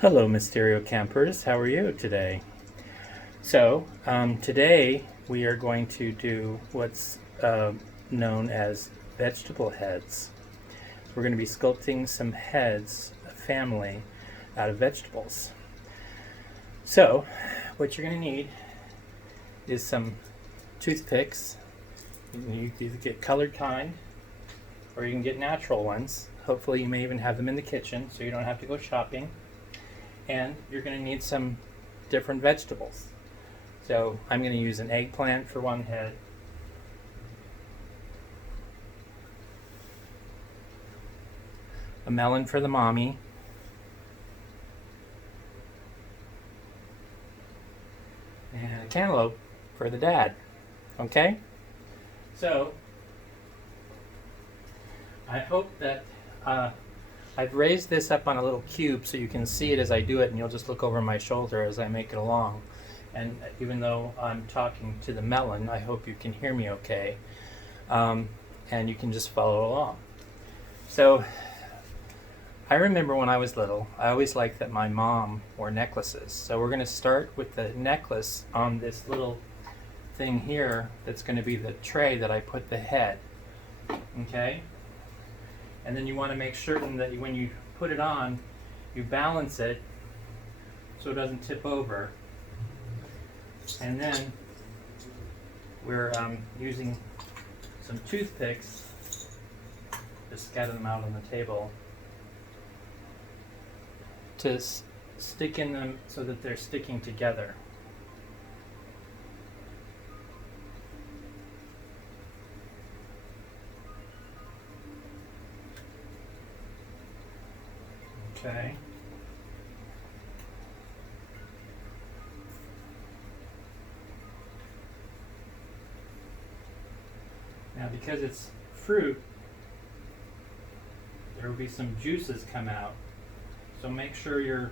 Hello, Msterio campers. How are you today? Today we are going to do what's known as vegetable heads. We're going to be sculpting some heads, a family, out of vegetables. So, what you're going to need is some toothpicks. You can either get colored kind or you can get natural ones. Hopefully, you may even have them in the kitchen so you don't have to go shopping. And you're going to need some different vegetables. So I'm going to use an eggplant for one head, a melon for the mommy, and a cantaloupe for the dad. Okay? So I hope that I've raised this up on a little cube so you can see it as I do it, and you'll just look over my shoulder as I make it along. And even though I'm talking to the melon, I hope you can hear me okay, and you can just follow along. So I remember when I was little, I always liked that my mom wore necklaces. So we're going to start with the necklace on this little thing here that's going to be the tray that I put the head. Okay? And then you want to make certain that when you put it on, you balance it so it doesn't tip over. And then we're using some toothpicks, just scatter them out on the table, to stick in them so that they're sticking together. Okay. Now, because it's fruit, there will be some juices come out. So make sure you've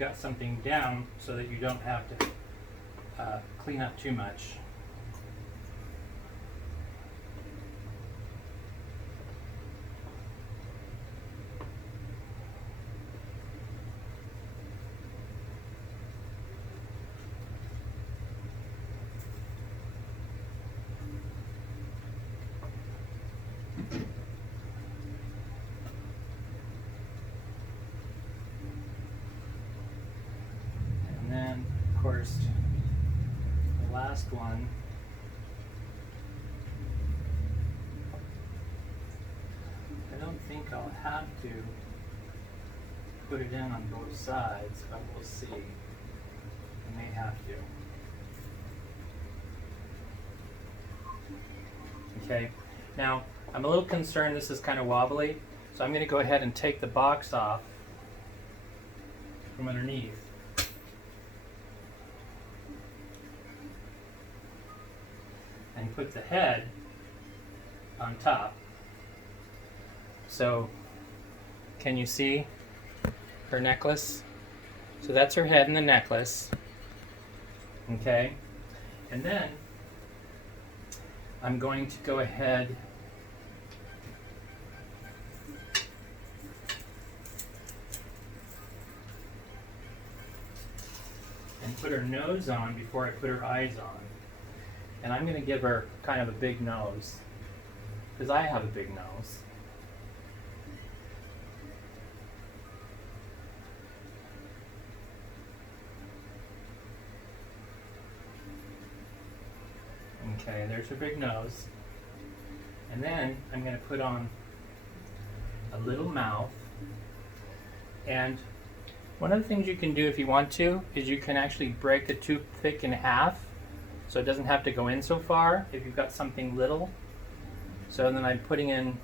got something down so that you don't have to clean up too much. And then, of course, the last one, I don't think I'll have to put it in on both sides, but we'll see. I may have to. Okay, now I'm a little concerned this is kind of wobbly, so I'm going to go ahead and take the box off from underneath. And put the head on top. So, can you see her necklace? So that's her head in the necklace. Okay, and then I'm going to go ahead and put her nose on before I put her eyes on. And I'm going to give her kind of a big nose, because I have a big nose. Okay, there's her big nose. And then I'm going to put on a little mouth. And one of the things you can do if you want to is you can actually break the toothpick in half so it doesn't have to go in so far if you've got something little. So then I'm putting in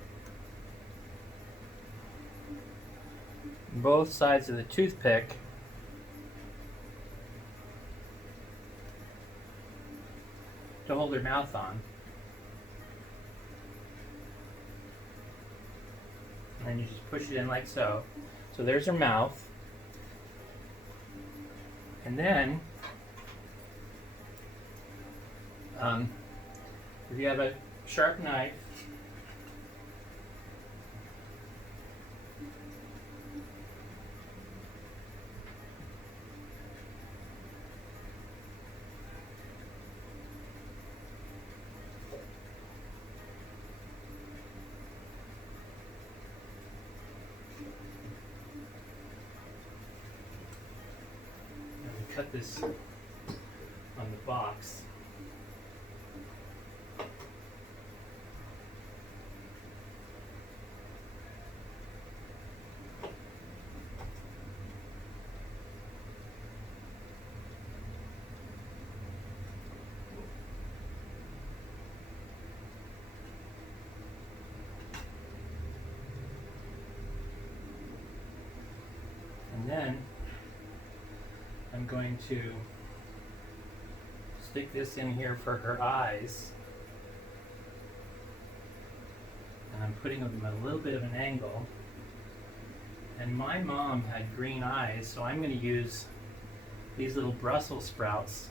both sides of the toothpick to hold her mouth on. And then you just push it in like so. So there's her mouth. And then, if you have a sharp knife, cut this on the box. And then I'm going to stick this in here for her eyes. And I'm putting them at a little bit of an angle. And my mom had green eyes, so I'm going to use these little Brussels sprouts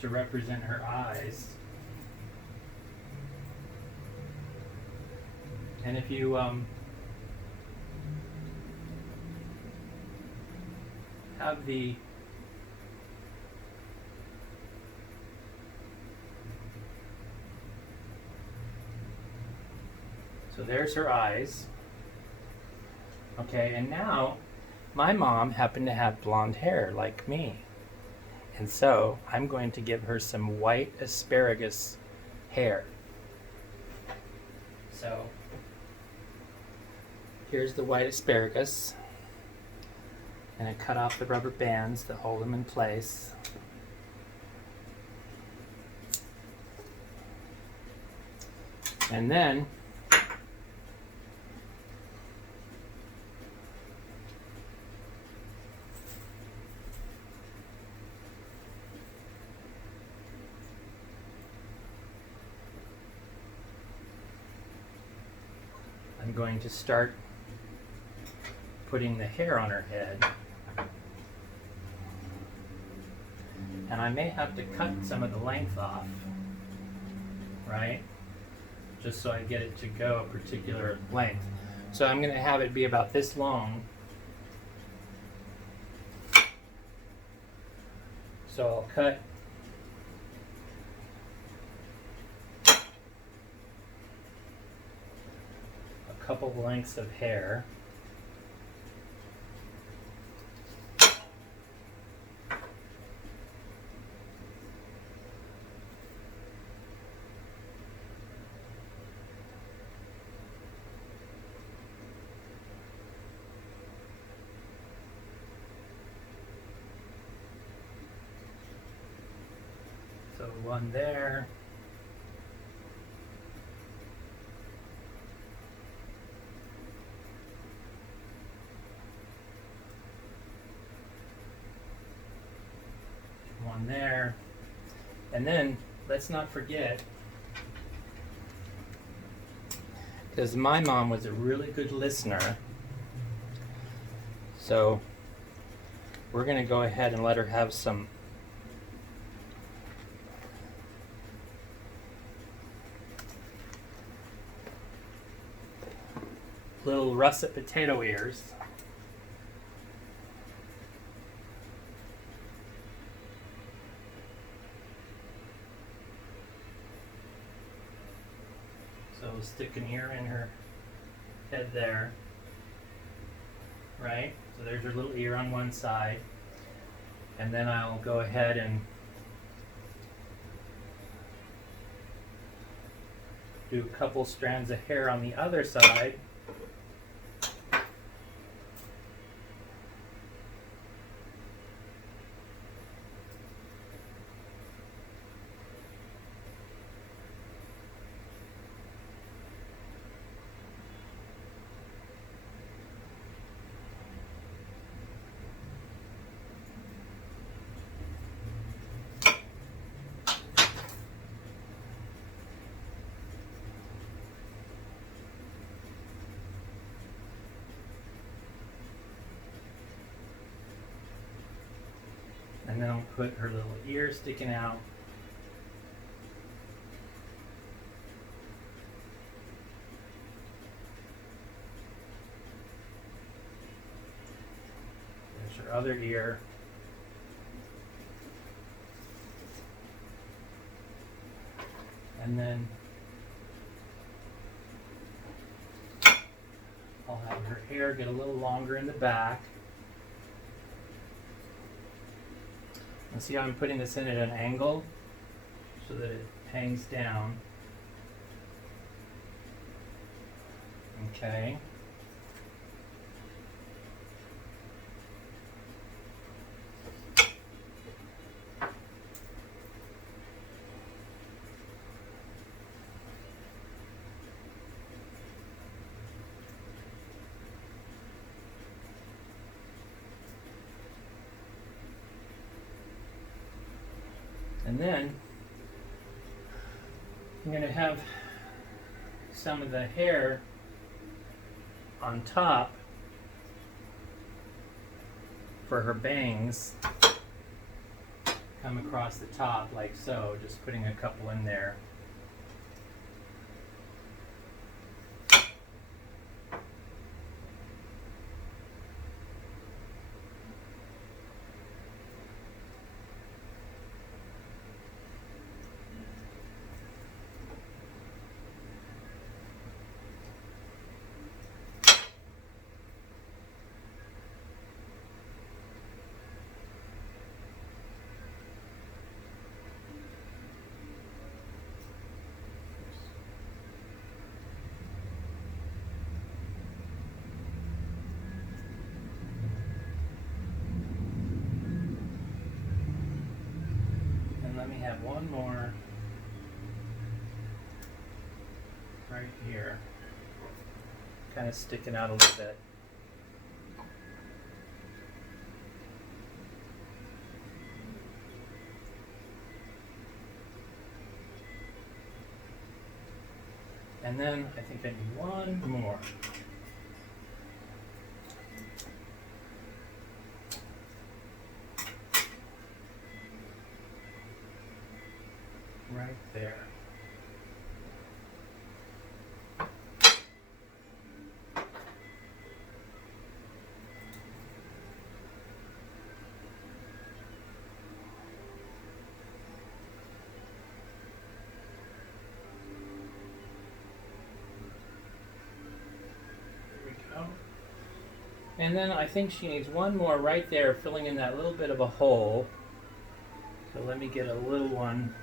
to represent her eyes. And if you have the so there's her eyes. Okay, and now my mom happened to have blonde hair like me. And so I'm going to give her some white asparagus hair. So here's the white asparagus. And I cut off the rubber bands that hold them in place. And then I'm going to start putting the hair on her head. And I may have to cut some of the length off, right? Just so I get it to go a particular length. So I'm going to have it be about this long. So I'll cut a couple lengths of hair. So one there. One there. And then let's not forget, because my mom was a really good listener, so we're going to go ahead and let her have some little russet potato ears. So we'll stick an ear in her head there, right? So there's her little ear on one side. And then I'll go ahead and do a couple strands of hair on the other side. And then I'll put her little ear sticking out. There's her other ear. And then I'll have her hair get a little longer in the back. And see how I'm putting this in at an angle so that it hangs down. Okay. And then I'm going to have some of the hair on top for her bangs come across the top like so, just putting a couple in there. Let me have one more right here, kind of sticking out a little bit. And then I think I need one more. Right there. And then I think she needs one more right there, filling in that little bit of a hole. So let me get a little one.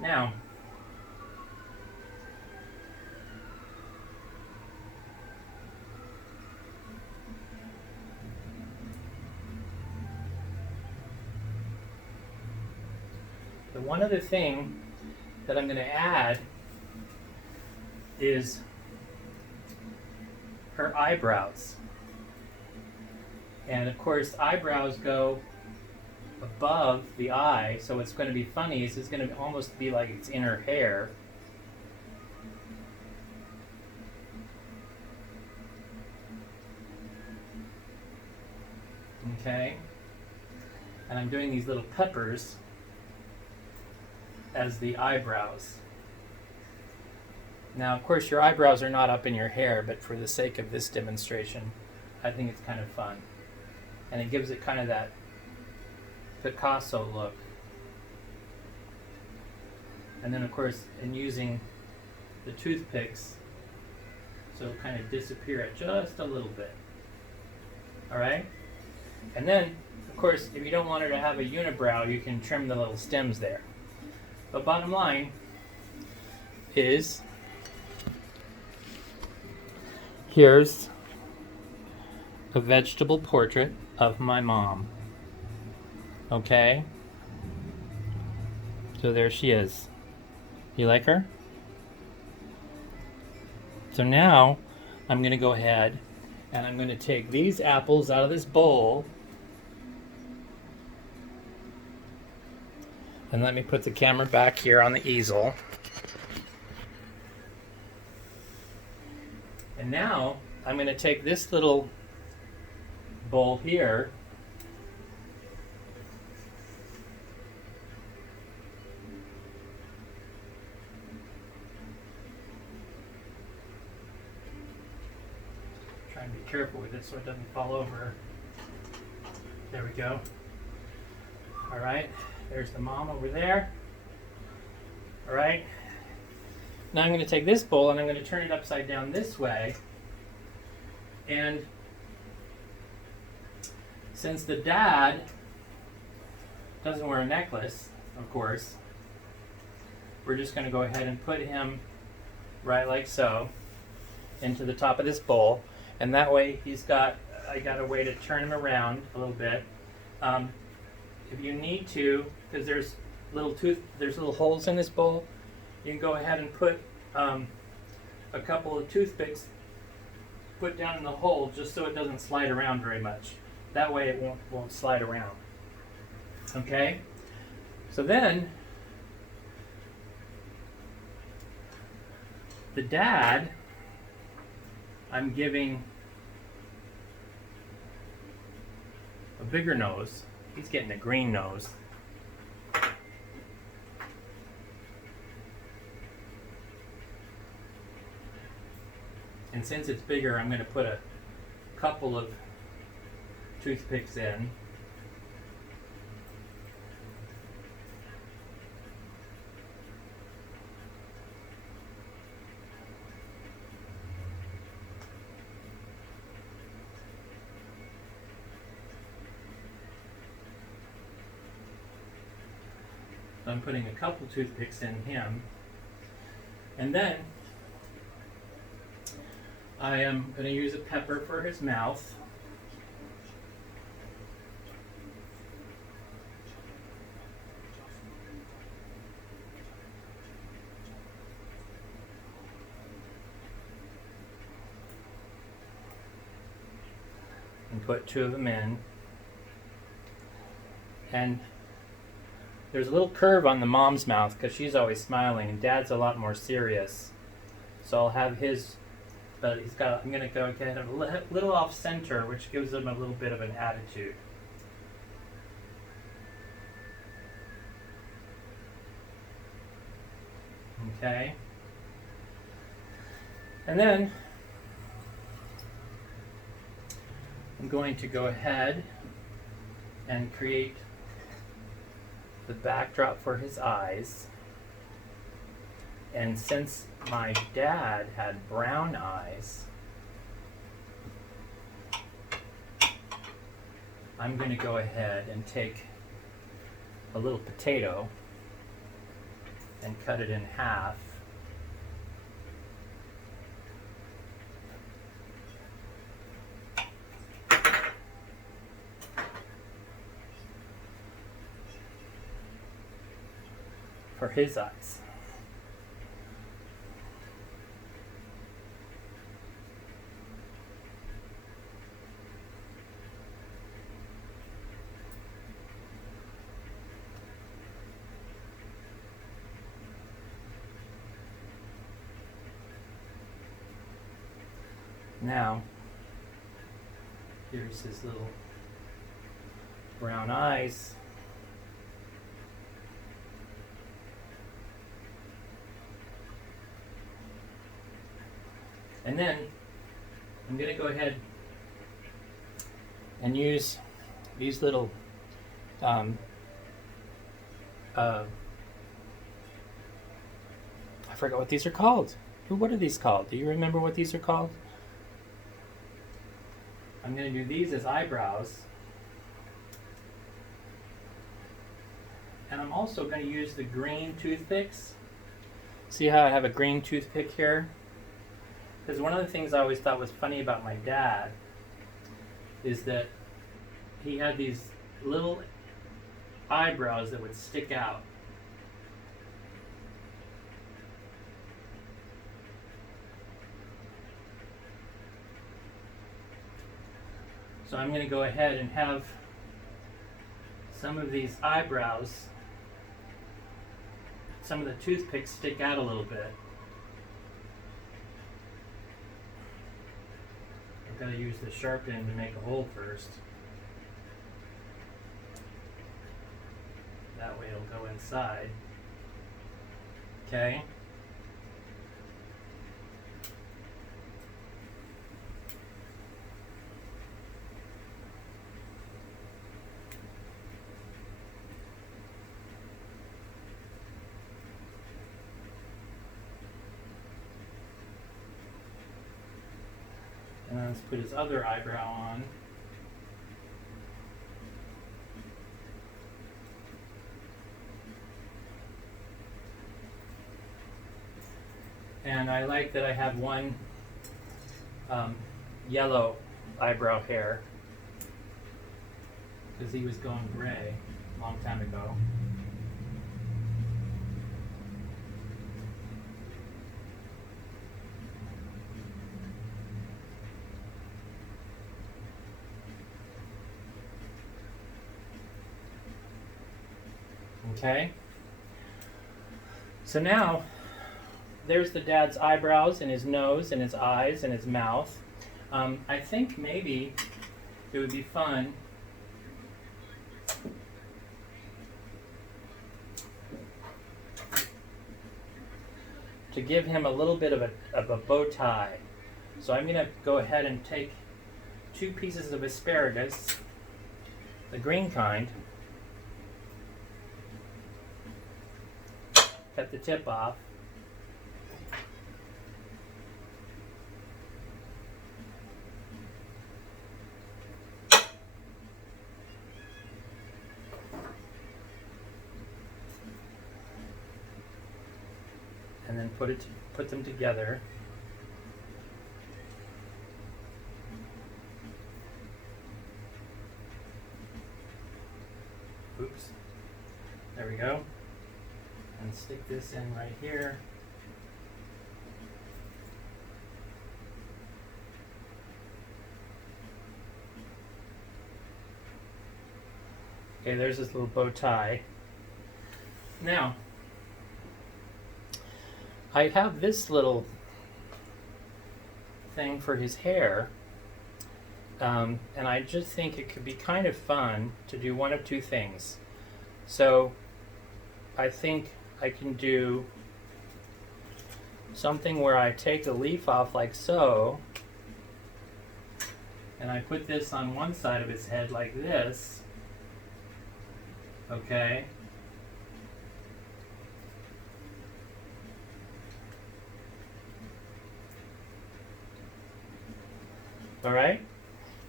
Now, the one other thing that I'm going to add is her eyebrows. And of course, eyebrows go above the eye, so what's going to be funny is it's going to almost be like it's in her hair. Okay? And I'm doing these little peppers as the eyebrows. Now, of course, your eyebrows are not up in your hair, but for the sake of this demonstration, I think it's kind of fun. And it gives it kind of that Picasso look. And then, of course, in using the toothpicks, so it'll kind of disappear it just a little bit. All right? And then, of course, if you don't want her to have a unibrow, you can trim the little stems there. But bottom line is, here's a vegetable portrait of my mom. Okay? So there she is. You like her? So now I'm going to go ahead and I'm going to take these apples out of this bowl. And let me put the camera back here on the easel. And now I'm going to take this little bowl here try and be careful with it so it doesn't fall over. There we go. All right. There's the mom over there. All right. Now I'm going to take this bowl and I'm going to turn it upside down this way. And since the dad doesn't wear a necklace, of course, we're just going to go ahead and put him right like so into the top of this bowl, and that way I got a way to turn him around a little bit. If you need to, because there's little holes in this bowl, you can go ahead and put a couple of toothpicks put down in the hole just so it doesn't slide around very much. That way it won't slide around. Okay? So then the dad, I'm giving a bigger nose. He's getting a green nose. And since it's bigger, I'm going to put a couple of toothpicks in. So I'm putting a couple toothpicks in him. And then I am going to use a pepper for his mouth. And put two of them in. And there's a little curve on the mom's mouth because she's always smiling, and dad's a lot more serious. So I'll have his, but I'm going to go ahead and a little off center, which gives him a little bit of an attitude. Okay. And then I'm going to go ahead and create the backdrop for his eyes. And since my dad had brown eyes, I'm going to go ahead and take a little potato and cut it in half. For his eyes. Now, here's his little brown eyes. And then I'm going to go ahead and use these little I forgot what these are called. What are these called? Do you remember what these are called? I'm going to do these as eyebrows. And I'm also going to use the green toothpicks. See how I have a green toothpick here? Because one of the things I always thought was funny about my dad is that he had these little eyebrows that would stick out. So I'm going to go ahead and have some of these eyebrows, some of the toothpicks stick out a little bit. I've got to use the sharp end to make a hole first. That way it'll go inside. Okay. let's put his other eyebrow on. And I like that I have one yellow eyebrow hair because he was going gray a long time ago. Okay, so now there's the dad's eyebrows and his nose and his eyes and his mouth. I think maybe it would be fun to give him a little bit of a bow tie. So I'm going to go ahead and take 2 pieces of asparagus, the green kind, cut the tip off, and then put them together. Oops. There we go. And stick this in right here. Okay, there's this little bow tie. Now, I have this little thing for his hair, and I just think it could be kind of fun to do one of 2 things. So I think I can do something where I take the leaf off like so, and I put this on one side of his head like this, okay? All right,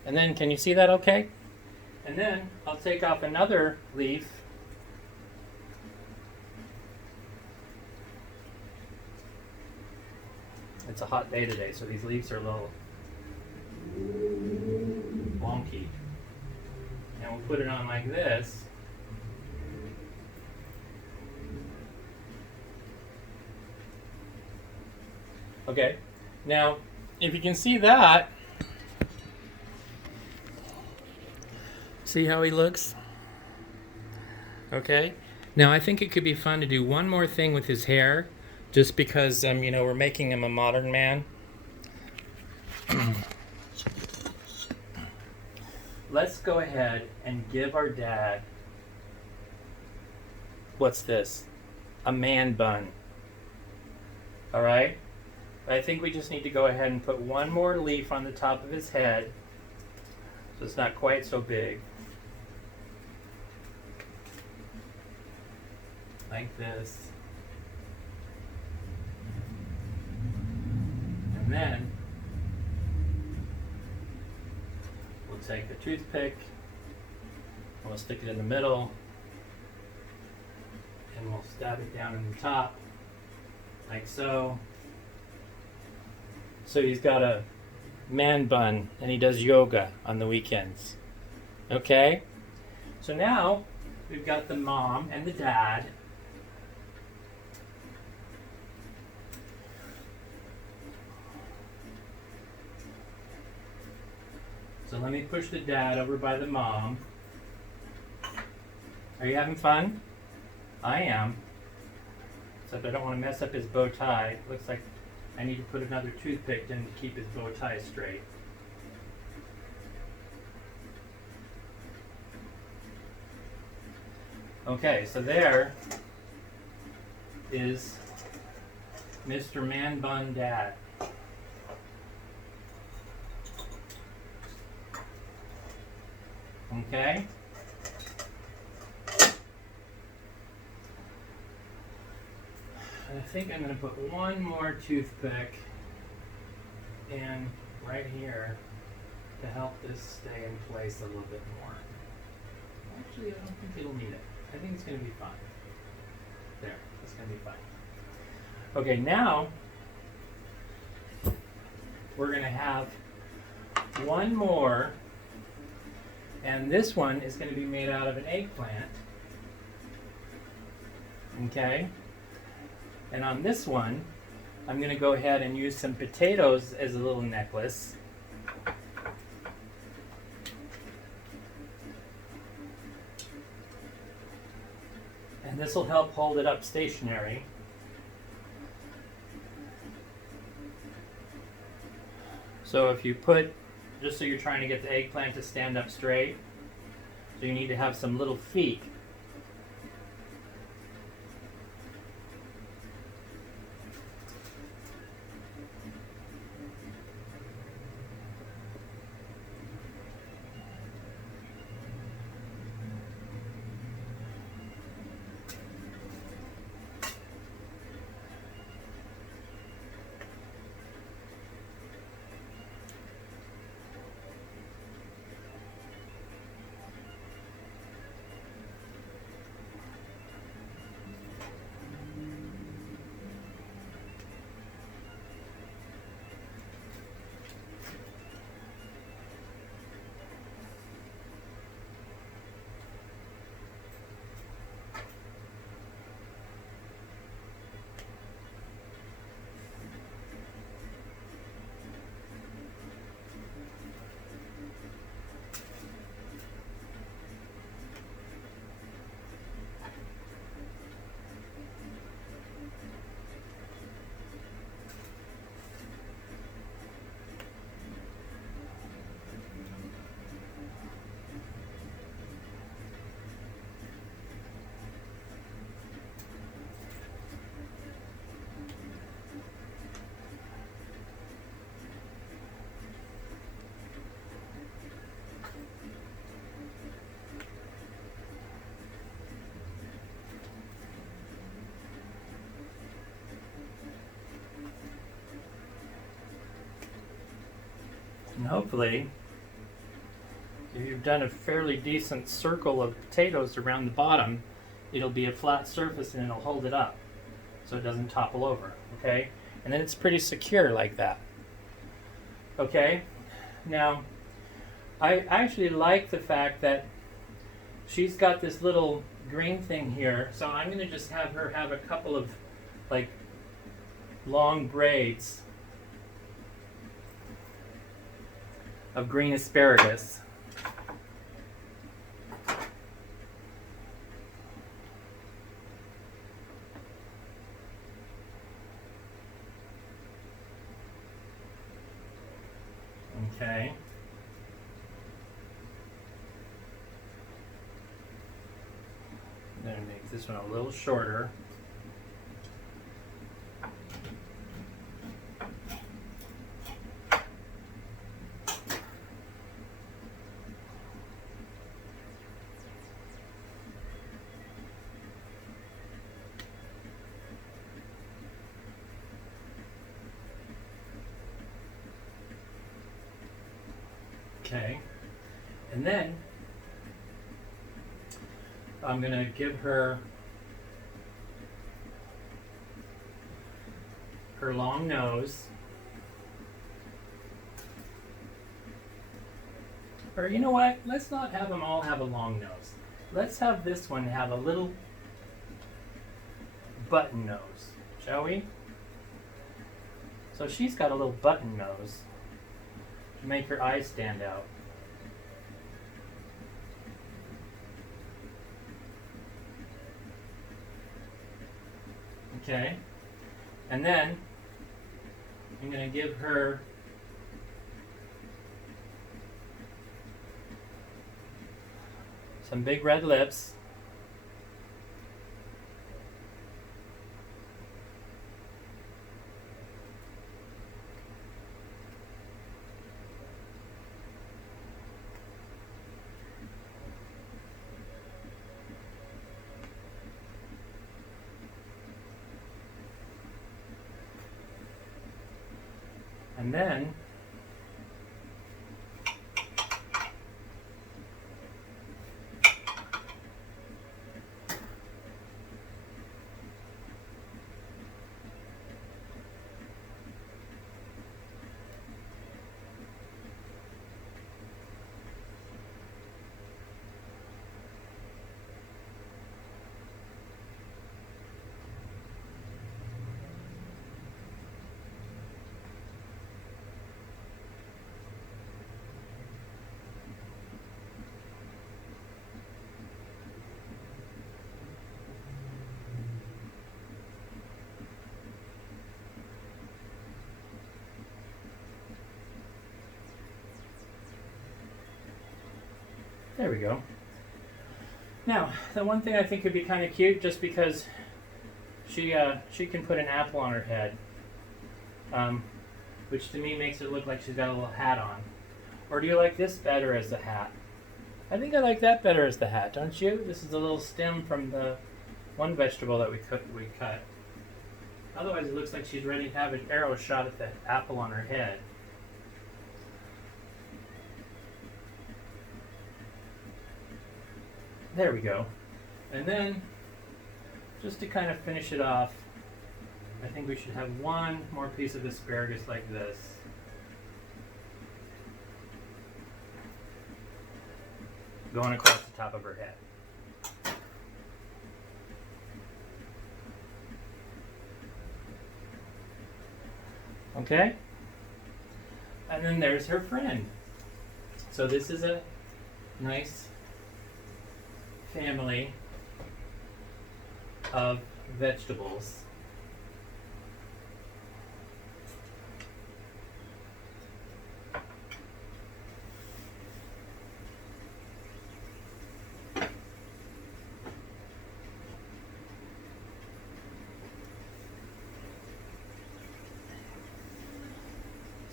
and then can you see that okay? And then I'll take off another leaf It's a hot day today, so these leaves are a little wonky. And we'll put it on like this. Okay, now if you can see that, see how he looks? Okay, now I think it could be fun to do one more thing with his hair, just because you know, we're making him a modern man. Let's go ahead and give our dad, what's this? A man bun. All right? I think we just need to go ahead and put one more leaf on the top of his head, so it's not quite so big. Like this. And then we'll take a toothpick and we'll stick it in the middle and we'll stab it down in the top like so. So he's got a man bun and he does yoga on the weekends. Okay? So now we've got the mom and the dad. So let me push the dad over by the mom. Are you having fun? I am. Except I don't want to mess up his bow tie. Looks like I need to put another toothpick in to keep his bow tie straight. Okay, so there is Mr. Man Bun Dad. Okay? And I think I'm going to put one more toothpick in right here. to help this stay in place a little bit more. Actually, I don't think it'll need it. I think it's going to be fine. There, it's going to be fine. Okay, now we're going to have one more, and this one is going to be made out of an eggplant. Okay, and on this one, I'm going to go ahead and use some potatoes as a little necklace. And this will help hold it up stationary. So if you put, just so you're trying to get the eggplant to stand up straight, so you need to have some little feet. And hopefully, if you've done a fairly decent circle of potatoes around the bottom, it'll be a flat surface and it'll hold it up so it doesn't topple over, okay? And then it's pretty secure like that. Okay? Now, I actually like the fact that she's got this little green thing here, so I'm going to just have her have a couple of like long braids of green asparagus. Okay. Then make this one a little shorter. Okay, and then I'm going to give her her long nose. Or you know what? Let's not have them all have a long nose. Let's have this one have a little button nose, shall we? So she's got a little button nose to make her eyes stand out. Okay, and then I'm going to give her some big red lips. And then There we go. Now, the one thing I think would be kind of cute, just because she can put an apple on her head, which to me makes it look like she's got a little hat on. Or do you like this better as the hat? I think I like that better as the hat, don't you? This is a little stem from the one vegetable that we cut. Otherwise it looks like she's ready to have an arrow shot at the apple on her head. There we go. And then, just to kind of finish it off, I think we should have one more piece of asparagus like this. Going across the top of her head. Okay? And then there's her friend. So this is a nice family of vegetables.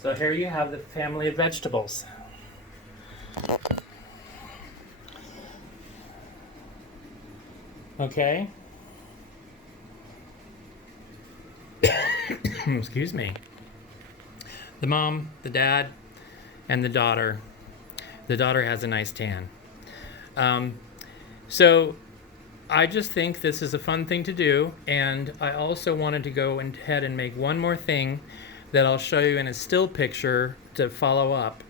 So here you have the family of vegetables. Okay. Excuse me. The mom, the dad, and the daughter. The daughter has a nice tan. So I just think this is a fun thing to do, and I also wanted to go ahead and make one more thing that I'll show you in a still picture to follow up,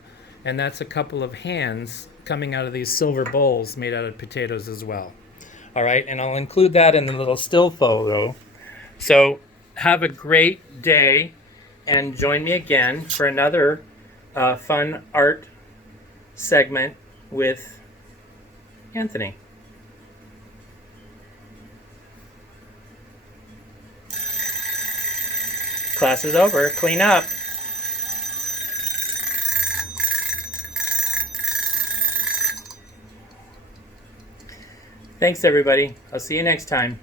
and that's a couple of hands coming out of these silver bowls made out of potatoes as well. All right, and I'll include that in the little still photo. So have a great day, and join me again for another fun art segment with Anthony. Class is over. Clean up. Thanks, everybody. I'll see you next time.